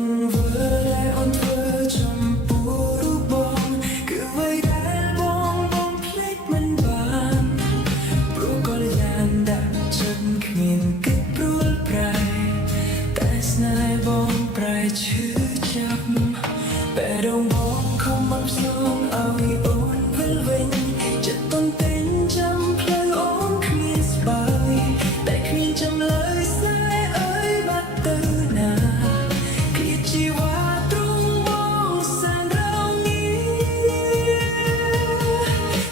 ងវើដែលអូនធ្វើចំពោះរូបបងគឺអ្វីដែលបងភ្លេចមិនបានព្រោះក៏យ៉ាងដាក់ចិត្តគ្មានគិតព្រួលប្រែតែស្នេហ៍បងប្រែឈឺចាប់បែរងបងខំមកផ្សងឲ្យអូនវិលវិញចិត្តតន់តែងចាំផ្លូវអូនគ្មានស្បើយតែគ្មានចាំលើយស្នេហ៍អើយបាត់ទៅណាជីវ៉ាទ្រង់បងសែនរងងារ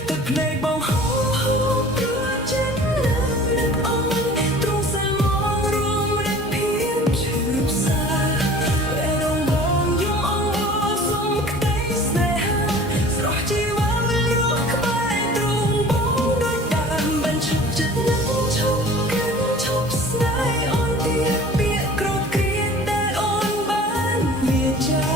ទឹកភ្នែកបងហូរព្រោះចិត្តនៅនឹងអូនទ្រង់សែនមករំលែកភាពឈឺផ្សាពេលរងបងយំអង្វរសុំក្តីស្នេហាស្រស់ជីវ៉ាវិលរស់ក្បែរទ្រង់បងដូចដើមបានឈប់ចិត្តនឹងឈប់កាន់ឈប់ស្នេហ៍អូនទៀតពាក្យក្រោតគ្រាតែអូនបានវាចា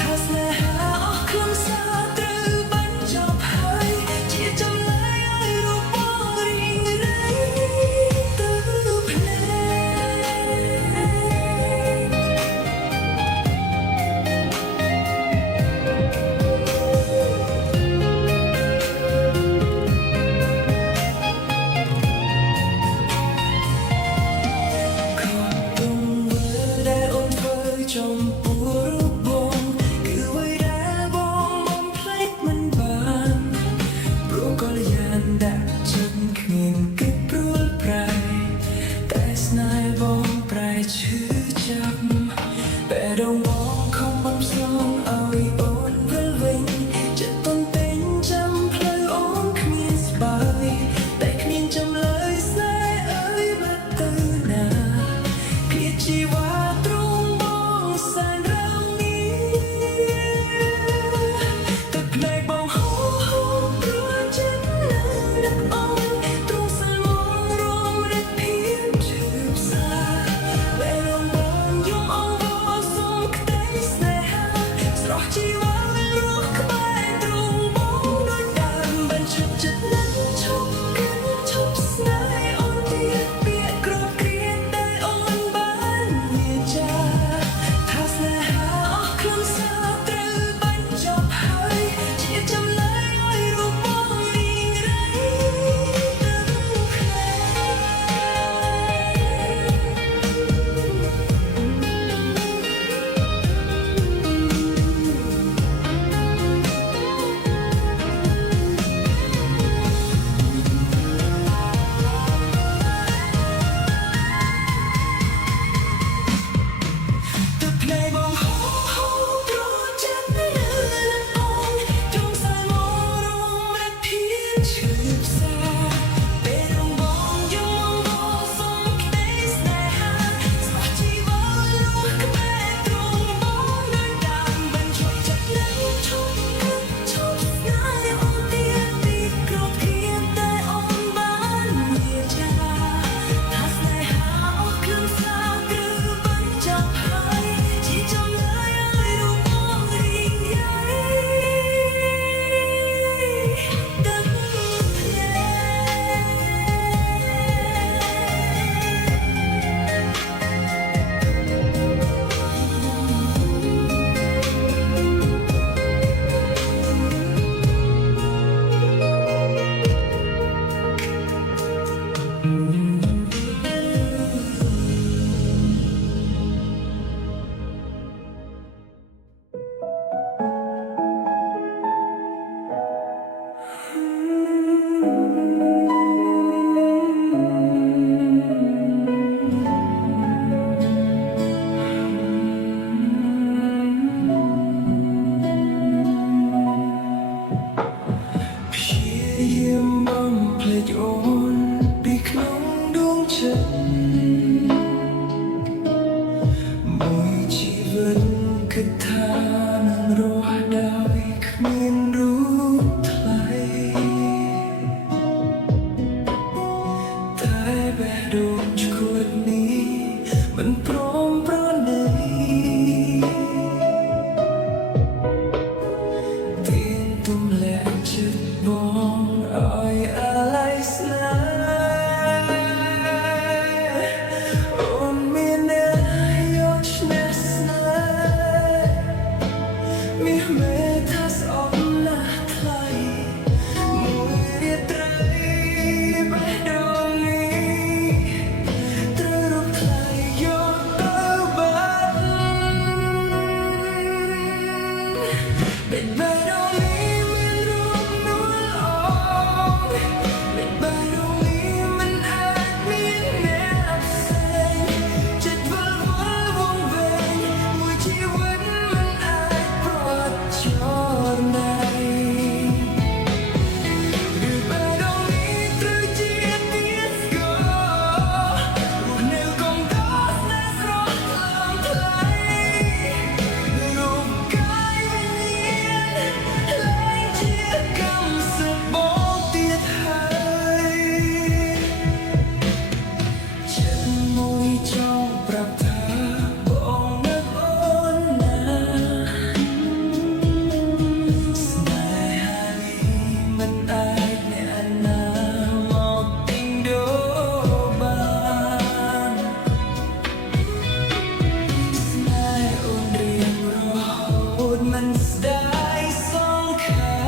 ថាស្នេហាអស់ខ្លឹមសារត្រូវបញ្ចប់ហើយជាចម្លើយឲ្យរូបបងរីងរៃទៅភ្នែកខំទងវើដែលអូនធ្វើចំពោះរូបបងគឺអ្វីដែលបងភ្លេចមិនបានព្រោះក៏យ៉ាងដាក់ចិត្តគ្មានគិតព្រួលប្រែតែស្នេហ៍បងប្រែឈឺចាប់បែរងបងខំបំផ្សងឲ្យអូនវិលវិញចិត្តតន់តែងចាំផ្លូវអូនគ្មានស្បើយតែគ្មានចាំលើយស្នេហ៍អើយបាត់ទៅណាភាជីវ៉ាទ្រង់បងសែនរងងារទឹកភ្នែកបងហូរព្រោះចិត្តនៅនឹងអូនទ្រង់សែនមករំលែកភាពឈឺផ្សាពេលរងបងយំអង្វរសុំក្តីស្នេហាស្រស់ជីវ៉ាវិលរស់ក្បែរទ្រង់បងដូចដើមបានឈប់ចិត្តនឹងឈប់កាន់ឈប់ស្នេហ៍អូនទៀតពាក្យក្រោតគ្រាតែអូនបានវាចាថាស្នេហាអស់ខ្លឹមសារត្រូវបញ្ចប់ហើយជាចម្លើយឲ្យរូបបងរីងរៃទៅភ្នែក bài đâu lý mình luôn nuối lòng bài đâu lý mình ai biết nếp say chợt vỡ vỡ vòng về mùi chi vẫn mình ai brought cho này bài đâu lý từ chia tiết có một nếu còn đó sẽ rót lòng thấy lúc cái yên lấy chia căm sự bóng tiết hay chân môi trong bạc thả bóng nước ôn nà Snai hari mình ai nhẹ na một tình đố ban Snai ôn riêng rồi mình đã song khá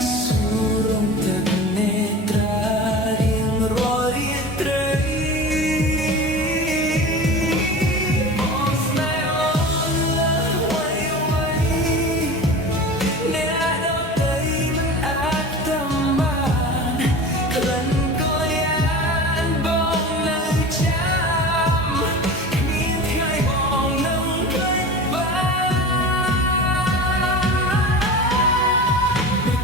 Surong thật netra riêng rồi trời Ôn snai ôn là quay quay Nè đâu đây mình ác tâm bàn Lần coi an bóng nơi chạm Miên khai bóng nâng cây bàn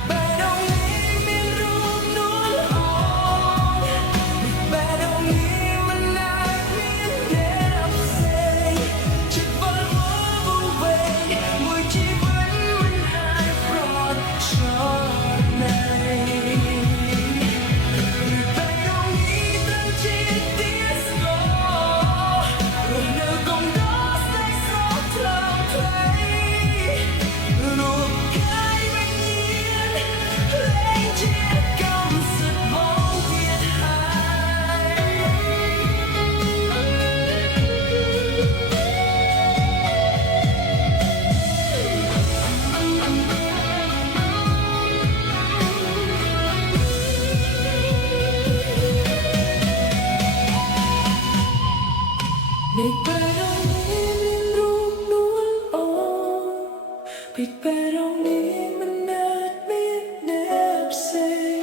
Bài đâu nghĩ miên rung nuốt hồn Bài đâu nghĩ mình ai biết nếp say Chợt vỡ vỡ vô về mùi chi vẫn mình ai brought cho này bài đâu nghĩ từng chi tiết có rồi nếu còn đó sẽ xót lòng thấy lúc cái bình yên lấy chia căm sự bóng tiết hay Biết bài đâu nghĩ mình rung nuốt ôm Biết bài đâu nghĩ mình đã biết nếp say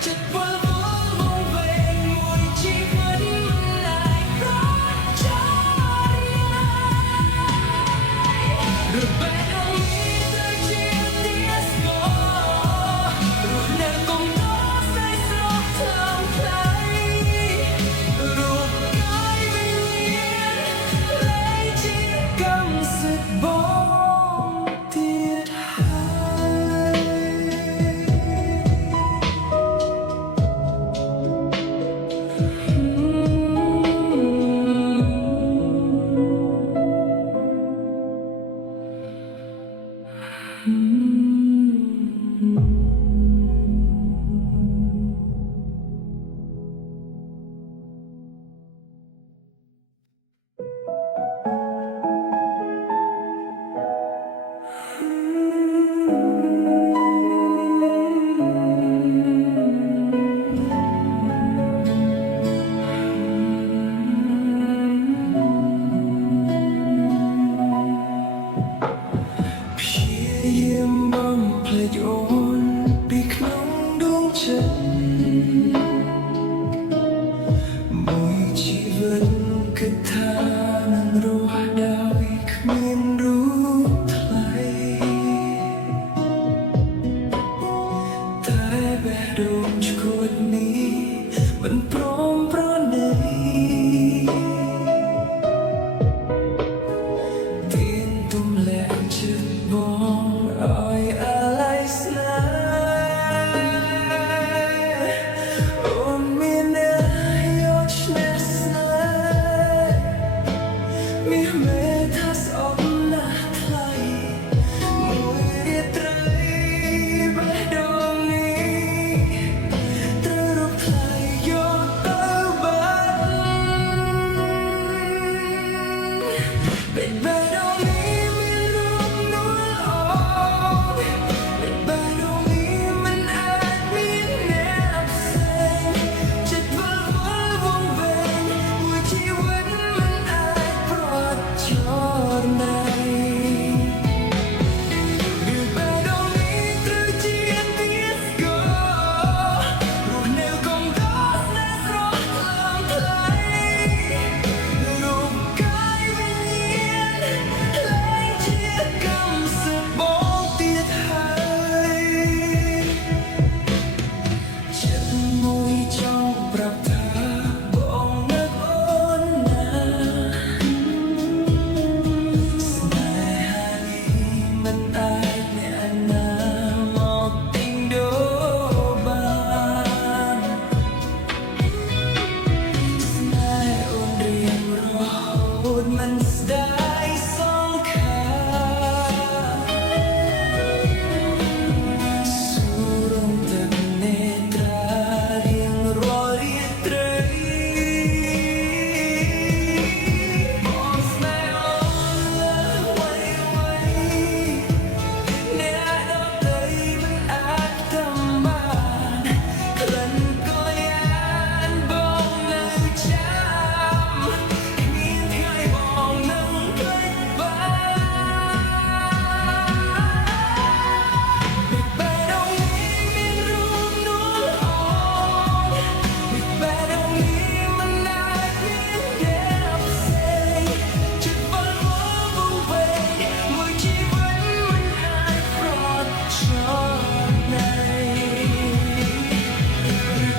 Chợt vỡ vỡ vòng về mùi chi vẫn mình lại brought cho này Được bài đâu nghĩ tới chia tiết có Rồi nếu còn đó sẽ rót thơm thấy Lúc cái bình yên lấy chia căm sự bóng tiết hay มันได้สองขาสู่ลมตึกเนตราเรียงรอยเรียตรีบอกแสดงลมไว้ในอาดอกเตยมันอาจทำบ้านคลันก็ยานบอกนึกจำมีเพียงบอกนึกเกิดบ้านไม่ไปตรงนี้มีรูปนวลอ่อนไม่ไปตรงนี้มันอาจมีเดียบเสียงจะฝันว่าบุญเวเมื่อชีวิตมันอาจปลอดโชคใน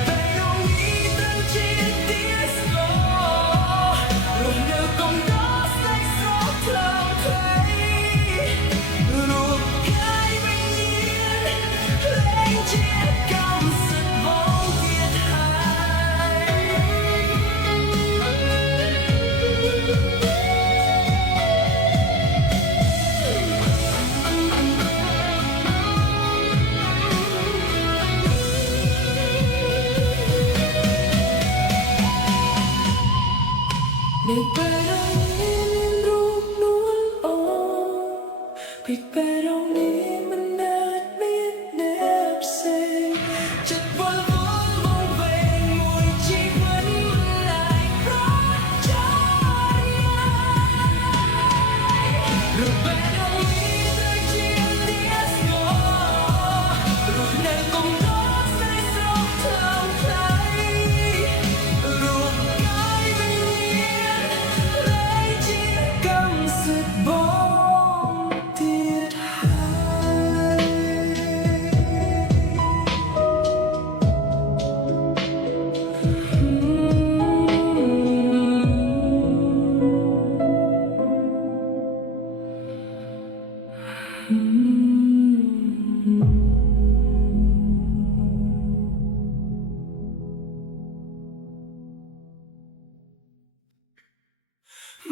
ไปตรงนี้ตั้งจิตเดียสโลลงเดินกงดอสในโซ่เท่าใครรูปกายไม่เนียนเพลงเชียร์กำสัดมองเกียรติหในไปตรงนี้มีรูปนวลอ่อนผิดไปตรงนี้มันอาจมีแนบเสียงจัดวันร้อนมองเวงมวยชีวิตมันหลายเพราะใจรูปไปตรงนี้ตั้งจิตเดียสโลรูปในกงดอสในโซ่เท่าใครรูปกายไม่เนียนเลยจิตกำสัดบองเทียดห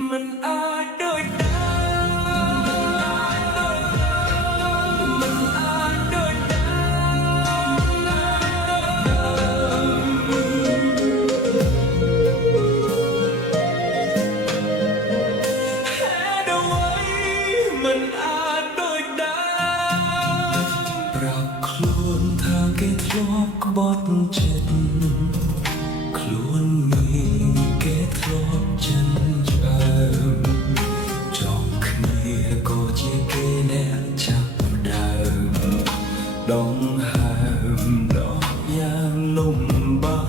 มันอาจโดยดาวมันอาจโดยดาวแพ้เอาไว้มันอาจโดยดาวปรับคลวนทางเกตลอกบอดเจ็ดคลวนมีเกตลอกจันจามจอกគ្នាក៏ជាគេអ្នកចាប់ដើមដងហើមដល់យ៉ាងលំបាក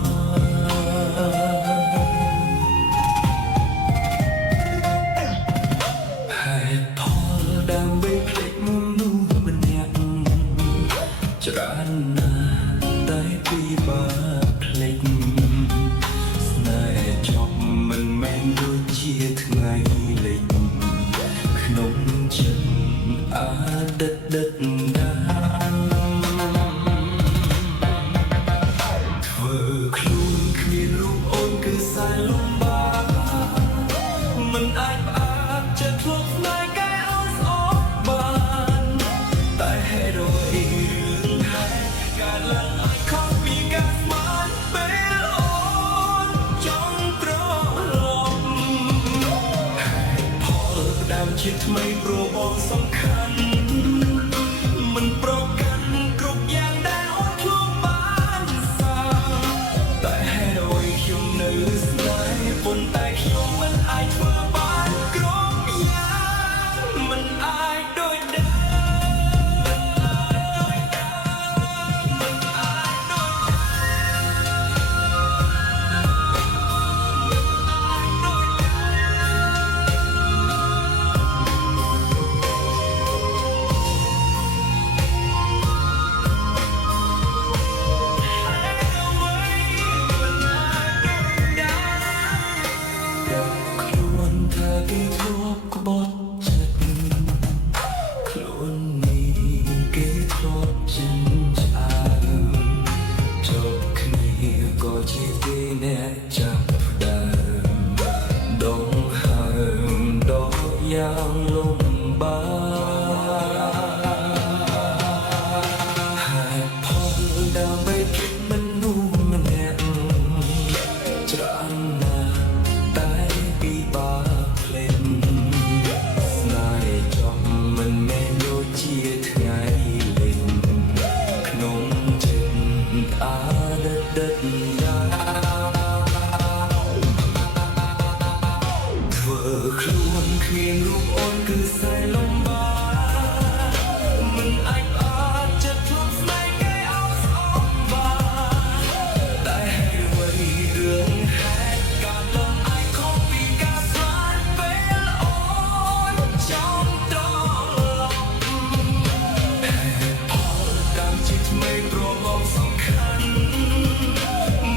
ហេតុផលដើម្បីភ្លេចមនុស្សម្នាក់ច្រើនណាស់តែពីបាភ្លេចស្នេហ៍ចប់មិនមែនដូចជាថ្ងៃលេចក្នុងចិត្តអាដិតដិតដាធ្វើខ្លួនគ្មានរូបអូនគឺសែនលំបាកមិនអាចផ្អាកចិត្តធ្លាប់ស្នេហ៍កែអូនស្អប់បានតែហេតុអ្វីរឿងហេតុកើតឡើងឲ្យខុសពីការស្មានពេលអូនចង់ត្រឡប់ហេតុផលផ្ដើមជាថ្មីព្រោះបងសំខាន់មិនប្រកាន់គ្រប់យ៉ាងដែលអូនធ្លាប់បានសាតែហេតុអ្វីខ្ញុំនៅស្នេហ៍ប៉ុន្តែខ្ញុំមិនអាចធ្វើបានគ្រប់យ៉ាងមិនអាចដូចដើមមិនអាចដូចខ្លួនเธอគេធ្លាប់ក្បត់ចិត្តខ្លួននេះគេធ្លាប់ចិញ្ចើមចប់គ្នាក៏ជាគេអ្នកចាប់ផ្ដើមដងហើម យ៉ាងលំបាកហេតុផលដើម្បីคิดមនុស្សម្នាក់ច្រើនណាស់តែពិបាកភ្លេចស្នេហ៍ចង់មិនមែនដូចជាថ្ងៃលេងក្នុងចិត្តអាដិតយ៉ាងធ្វើខ្លួនគ្មានរូបអូនគឺសែនលំបាកមិនអាចចិត្តធ្លាប់ស្នេហ៍គេអោសអបបានតែហេតុអ្វីរឿងហេតុការឡើងអាចខុសពីការស្មានពេលអូនចង់ត្រឡប់ហេតុផលតាមជាថ្មីប្រមងសំខាន់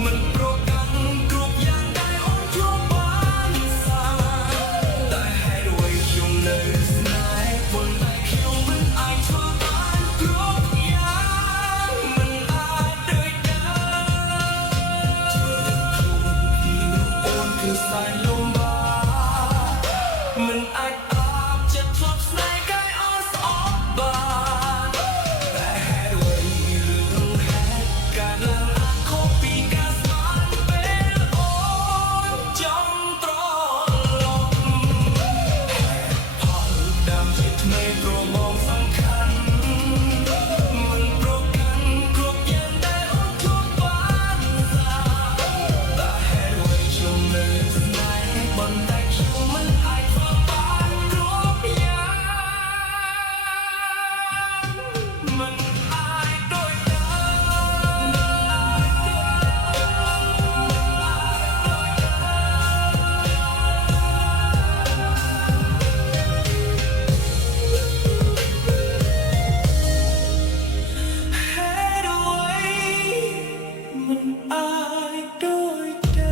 មិនប្រកាន់គ្រប់យ៉ាងដែលអូនជួបបានសាតែហេតុអ្វីខ្ញុំនៅស្នេហ៍ប៉ុន្តែខ្ញុំមិនអាចធ្វើបានគ្រប់យ៉ាងមិនអាចដូចដើមធ្វើខ្លួនពីនោះអូនគឺសែនលំបាកមិនអាចចិត្តធ្លាប់ស្នេហ៍កាយអស់ស្អប់បានតែហេតុអ្វីរឿងហេតុការឡើងអាចខុសពីការស្មានពេលអូនចង់ត្រឡប់ហេតុផលដើមជាថ្មីប្រមងសំខាន់មិនប្រកាន់គ្រប់យ៉ាងដែលអូនជួបបានសាតែហេតុអ្វីខ្ញុំនៅស្នេហ៍ប៉ុន្តែខ្ញុំមិនអាចធ្វើបានគ្រប់យ៉ាងមិនអាចដូចដើមហេតុអ្វីមិនអាចដូចដើ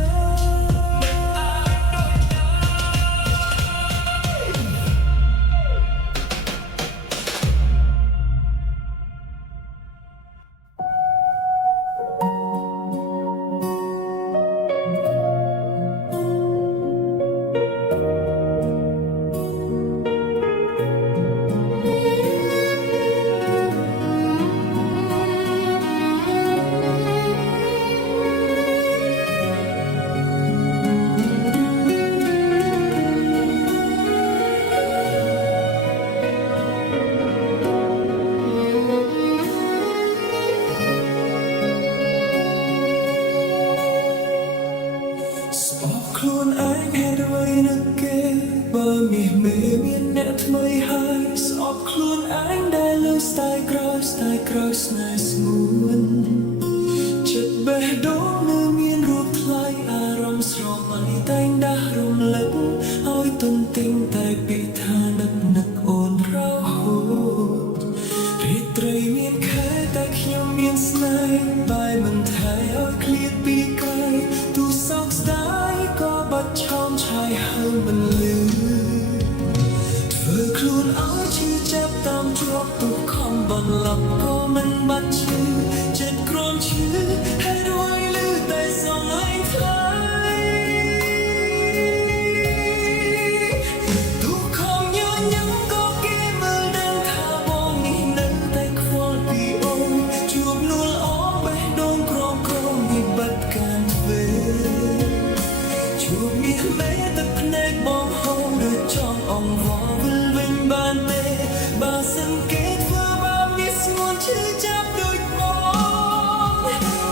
ស្បោកខ្លួនឯងហេតុអ្វីនឹកគេបើមានអ្នកថ្មីហើយស្អប់ខ្លួនឯងដែលលើស្ទាយក្រោយស្នេហ៍ស្ងួនចិត្តបេះដូងនៅមានរូបថ្លៃអារម្មណ៍ស្រមៃតែងដាស់រំលឹកឲ្យទន្ទឹងតែពីថានឹកអូនរហូតរាត្រីមានខែតែខ្ញុំមានស្នេហ៍បែរមិនថែឲ្យឃ្លាតពីកាយទូសោកស្ដាយក៏បាត់ឆោមឆាយហើយមិនលឺធ្វើខ្លួនឲ្យឈឺចាប់តាមជាប់ទុកខំបន្លប់ក៏មិនបាត់ឈឺចិត្តក្រំឈឺហេតុអ្វីលឺតែសំឡេងថ្លៃទុកខំញញឹមក៏គេមើលដឹងថាបងនេះនៅតែខ្វល់ពីអូនជួបនួលអងបេះដូងក្រមនេះបាត់កាន់ពេលជួបមានមេទឹកភ្នែកបងហូរដូចចង់អង្វរវិលវិញបានទេបើសិនគេធ្វើបាបនេះស្ងួនឈឺចាប់ដូចបង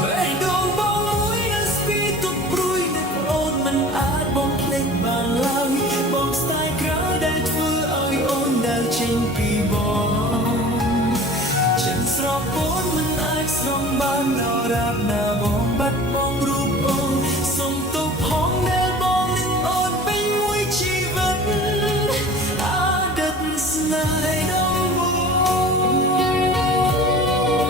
បេះដូងបងមួយនៅស្ពីទុកព្រួយនឹកអូនមិនអាចបងភ្លេចបានឡើយបងស្ដាយក្រោយដែលធ្វើឲ្យអូនដែលចេញពីបងចិត្តស្រពោនមិនអាចស្រង់បានដល់រាបណាបងបាត់បងរូបអូនសុំទោសផងដែលបងនឹងអូនពេញមួយជីវិតអតីតស្នេហ៍ដំបូង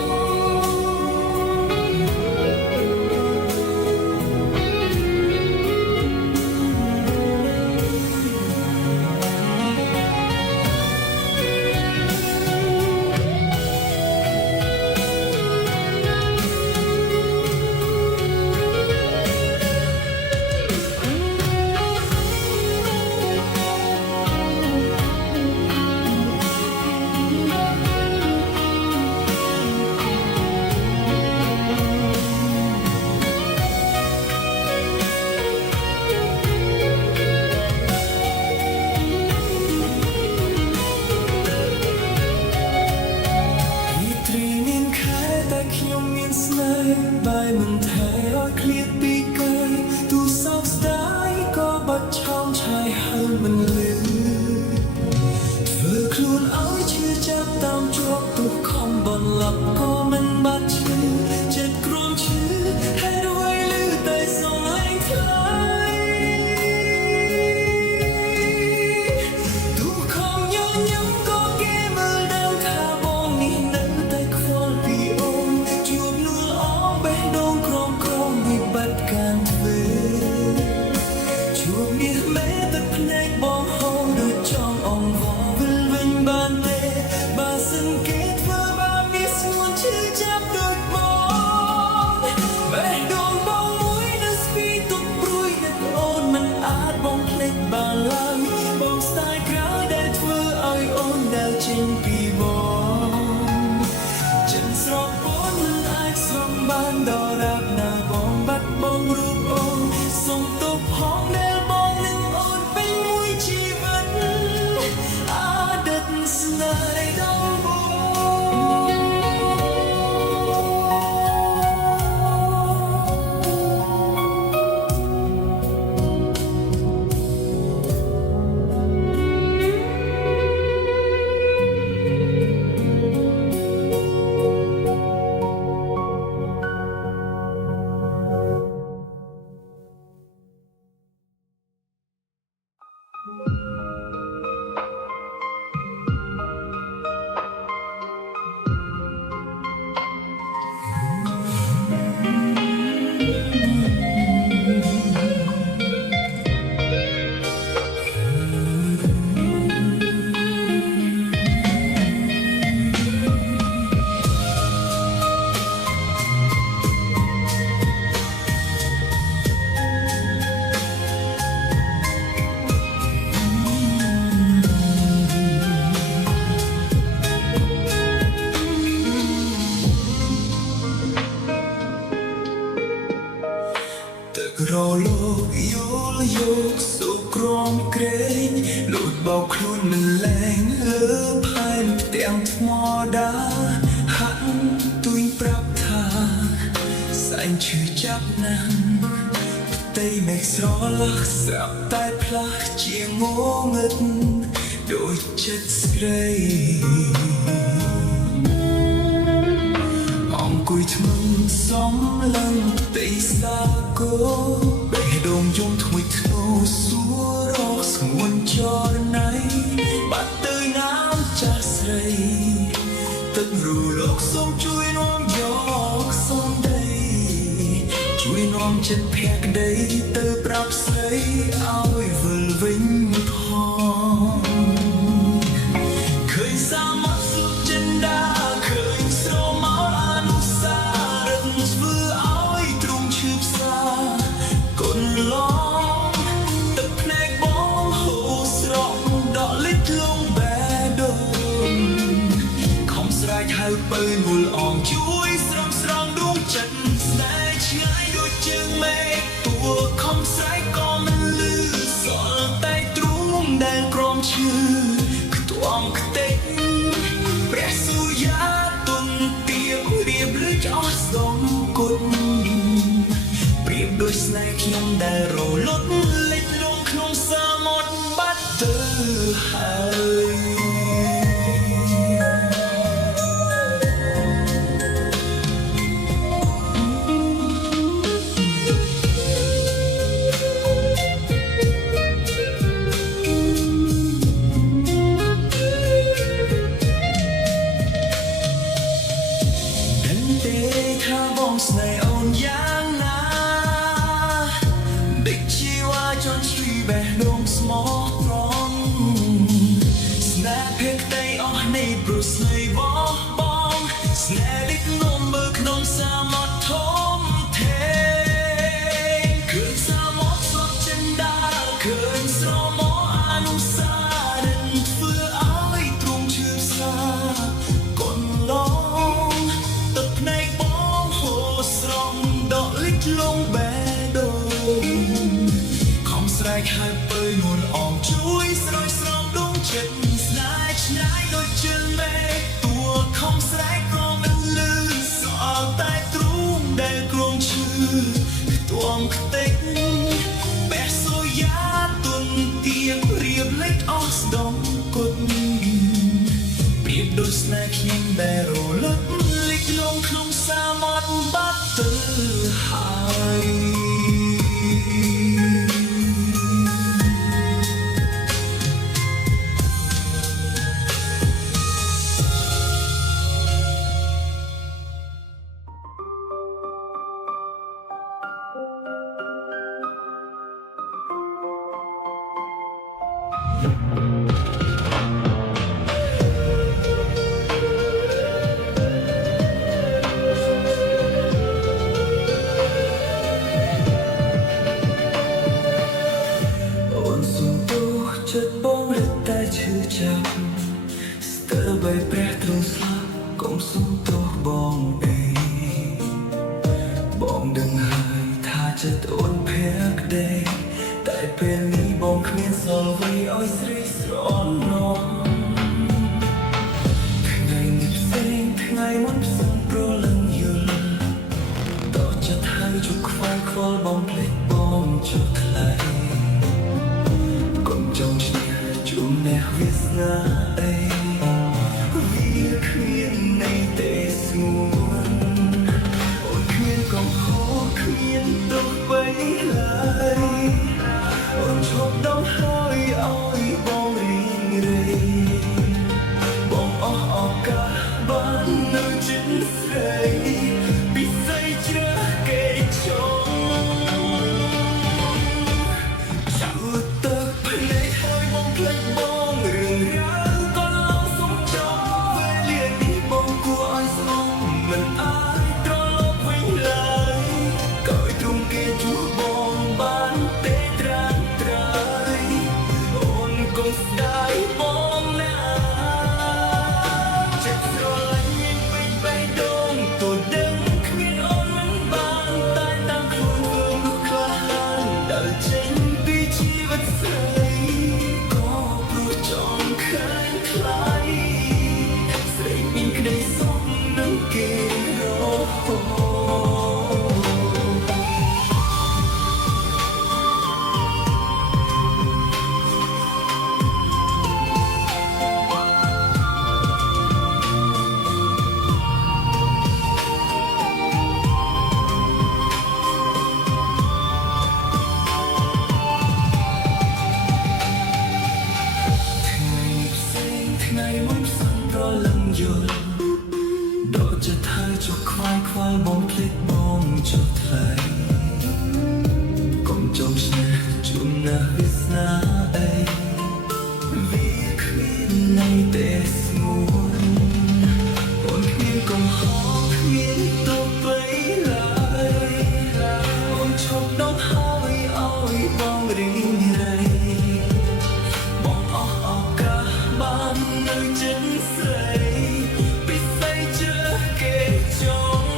ហើយហើយមិនលឺធ្វើខ្លួនឲ្យឈឺចាប់តាមជាប់ទុកខំបន្លប់ក៏មិនបាត់ឈឺចិត្តគ្រាំឈឺហេតុអ្វីលឺតែសងលែងថ្លៃទូខំញញឹមក៏គេមើលដឹងថាបងនេះនៅតែខ្វល់ពីអូនជួបនួលអងបេះដូងក្រំក្រំវិបត្តិការធ្វើជួបនេះមេទឹកភ្នែកបងហូរដូចចង់អងវល់វិលវិញបានទេបើសិនគេធ្វើបែបនេះស្ងួនឈឺចាប់ដូចបងបេះដូងបងមួយនៅស្ពីទុកព្រួយនឹកអូនមិនអាចបងភ្លេចបានឡើយបងស្ដាយក្រោយដែលធ្វើឲ្យអូនដែលចេញពីបងចិនស្រកពនមិនអាចស្រង់បានដល់រាបណាបងបាត់បង់រូបអូនសុំទោសផងដែលបងនឹងអូនពេញមួយជីវិតអតីតស្នេហ៍នៃដំបូងទឹករលោកយល់យកសុខក្រំក្រែងលូតបោកខ្លួនមិនលែងលើផែនទាំងថ្មដាហាក់ទួយប្រាប់ថាសែងឈឺចាប់ណាស់ផ្ទៃមេឃស្រឡះស្រាប់តែផ្លាស់ជាងងឹតដូចចិត្តស្រីអង្គុយថ្មឹងសំឡឹងទីសាគោបេះដូងយំថ្មីធ្នូសួររកស្ងួនចរណៃបាត់ទៅណាមចាស់ស្រីទឹករលកសូមជួយនាំយកសំដីជួយនាំចិត្តភក្តីទៅប្រាប់ស្រីឲ្យវិលវិញផងឃើញសាមត់ស្លុបចិនដាឃើញស្រមោលអនុសារឹងធ្វើឲ្យទ្រង់ឈឺផ្សាកូនឡងទឹកភ្នែកបងហូរស្រក់ដកលិចលងបេះដូងខំស្រែកហៅបើងុលអងជួយស្រង់ស្រង់ដួងចិត្តស្នេហ៍ឆ្ងាយដូចជើងមេឃតួខំស្រែកក៏មិនលឺសល់តែទ្រូងដែលក្រំឈឺខ្ទាំខ្ទេចព្រះសូរ្យាទុនទៀបរៀបលឺចអស់ស្ដុំគុណប្រៀបដូចស្នេហ៍ខ្ញុំដែលរលត់លិចលងក្នុងសាមុទ្របាត់ទៅហើយថាបងស្នេហ៍អូនយ៉ាងណាដូចជីវ៉ាជន់ឈ្លីបេះដូងស្មោះត្រង់ អូនសុំទោសចិត្តបងរឹតតែឈឺចាប់ស្ទើរបីព្រះទ្រង់ស្លាប់កុំសុំទោសបងអីបងដឹងហើយថាចិត្តអូនភ័យក្តីតែពេលនេះបងគ្មានសល់អ្វីឲ្យស្រីស្រណោះថ្ងៃនេះផ្សេងថ្ងៃមុនផ្សេងប្រលឹងយល់តោះចិត្តហើយជុកខ្វាយខ្វល់បងភ្លេចបងចុះថ្លៃកុំចង់ឈ្នះជុំអ្នកវាសនាអីវាគ្មានន័យទេស្ងួនអូនគ្មានកំហុសគ្មានទោសអ្វីឡើយអូនឈប់ដងហើយឲ្យបងរីងរៃបងអស់ឱកាសបាននៅចិត្តស្រីពិសេសជ្រើសគេចង់ជួទឹកភ្នែកហើយបងភ្លេចបងរឿងរ៉ាវក៏ឡងសុំចោលវេលានេះបងគួរឲ្យស្អប់មិនអាចត្រឡប់វិញឡើយក៏ឲ្យទ្រង់គេជួបបងបានទេត្រាំត្រើយអូនកុំស្ដាយបងណាចិត្តស្រឡាញ់មានពេញបេះដូងទោះដឹងគ្មានអូនមិនបានតែតាមខ្លួនធ្វើនោះក្លាហានដែលចេញពីជីវិតស្រីក៏ព្រោះចង់ឃើញខ្លាយស្រីមានក្តីសុខនឹងគេរហូត ថ្ងៃមុនផ្សំប្រលឹងយល់ដកចិត្តហើយចុះខ្វាយខ្វល់បងភ្លេចបងចុះថ្លៃកុំចង់ឈ្នះជុំណាស់វាសនាអីវាគ្មានន័យទេស្ងួនអូនគ្មានកំហុសគ្មានទោសបីឡើយអូនឈប់ដងហើយឲ្យបងរីងរៃបងអស់ឱកាសបាននៅចិត្តស្រីពិសេសជើគេចង់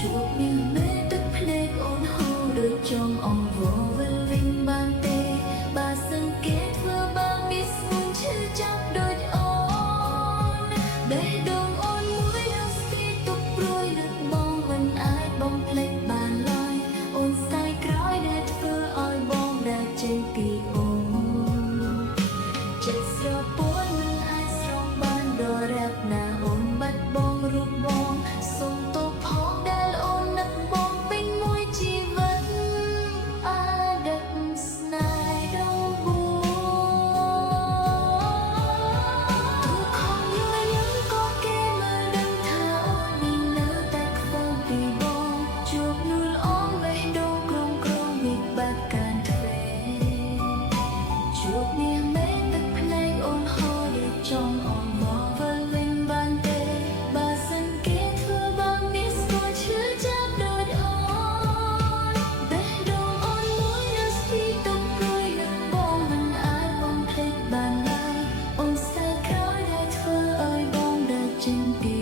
ជួបមានមេទឹកភ្នែកអូនហូរដូចចង់អង្វរវិលវិញបានទេបើសង្កេតធ្វើបើមានស្ងួនឈឺចាប់ដូចអូនបេះដូងអូនមួយនឹងស្ទីទុកព្រួយនឹងបងមិនអាចបំភ្លេចបានឡើយអូនស្ដាយក្រោយដែលធ្វើឲ្យបងដើរចេញពីអូនចិត្តស្រពោនមិនអាចស្រង់បានដល់រែបណាអូនបាត់បង់រូបបងសូមទោសផងដែលអូននឹកបងពេញមួយជីវិតអដឹកស្នេហ៍ដ៏បួនទុកខំយូរញ៉ាំក៏គេមើលដឹងថាអូនមាននៅតែខ្វល់ពីបងជួបនួលអងបេះដូងក្រុមមានបាត់ការទ្វេជួបនាងមេទឹកភ្នែកអូនហូរដូចចង់អងមកវិលវិញបានទេបើសង្កេតធ្វើបើមានស្គាល់ឈឺចាប់ដូចអូនបេះដូងអូនមួយនៅស្ទីទុំព្រួយនឹងបងមិនអាចបំភ្លេចបានឡើយអូនស្ទើរក្រោយដែលធ្វើឲ្យបងដើរចេញពី